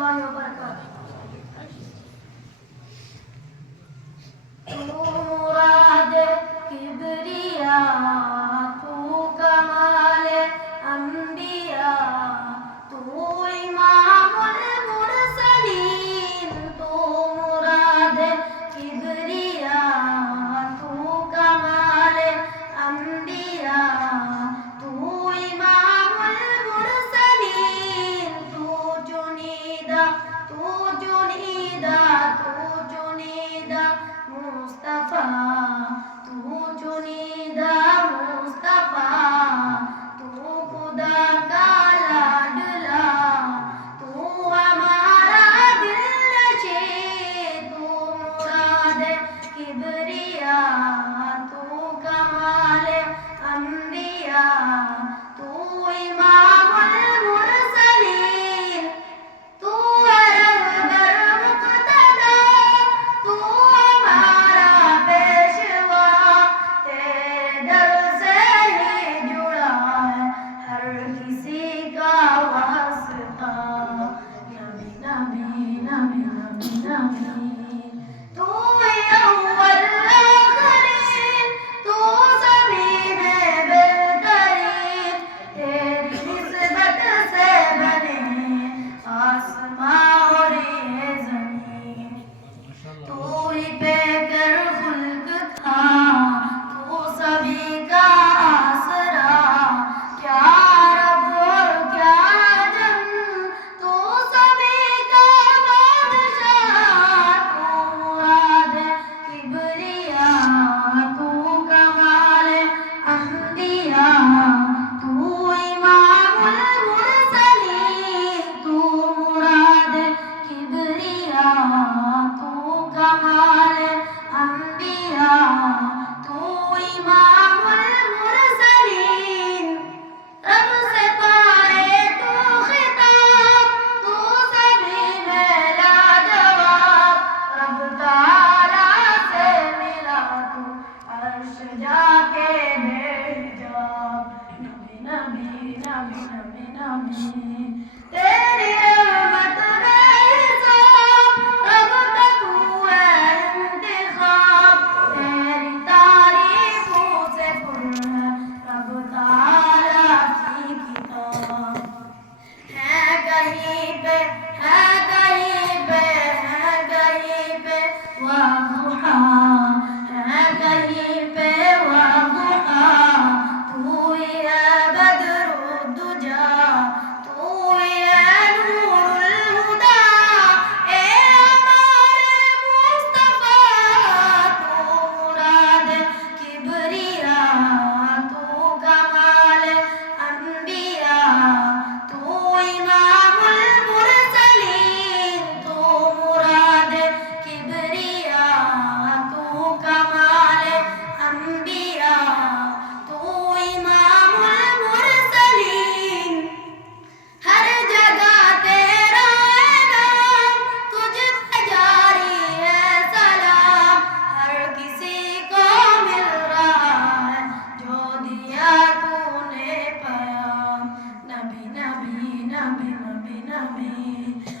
warahmatullahi wabarakatuh. तू मुराद किबरिया तू कमाल अंबिया तू इमामुल मुरसलीन तू मुराद किबरिया तू कमाल अंबिया तू इमामुल मुरसलीन तू जुनीदा मुस्तफा तू चुनीदा मुस्तफा तू खुदा का लाडला तू हमारा दिल नशे तू मुराद किबरिया तू कमाल अंबिया तू इमामुल मुरसलीन तू रहबर मुक़तदा तू हमारा पेशवा तेरे दर से ही जुड़ा है हर किसी का वास्ता नबी नबी नबी नबी नबी तू है अव्वल आखिरीन तू सभी में बेहतरीन तेरी निस्बत से बने आसमां और ये ज़मीन तू ही बेकर खुल्क था तू सभी का आसरा क्या रब और क्या जम तू सभी का बादशाह तू मुराद किबरिया तू कमाल अंबिया तू इमामुल मुरसलीन तू मुराद किबरिया तू कमाल अंबिया तू इमामुल मुरसलीन रब से पाए तू खिताब तू सभी में लाजवाब रब ताला से मिला तू अर्श जाके बैठ जा नबी नबी नबी नबी नबी तेरी रहमत बेहिसाब रब का तू है इंतखाब तेरी तारीफों से पुर है रब ताला की किताब है कहीं पे है कहीं पे है कहीं पे वाज़ुहा है कहीं पे वाज़ुहा तू ही है बदरुद्दुजा तू ही है नूरुल हुदा ए हमारे मुस्तफा तू मुराद किबरिया तू कमाल अंबिया तू इमामुल मुरसलीन तू मुराद किबरिया तू कमाल अंबिया तू इमामुल मुरसलीन हर जगह तेरा है नाम तुझ पे जारी है सलाम हर किसी को मिल रहा है जो दिया तूने पैगाम नबी नबी नबी नबी नबी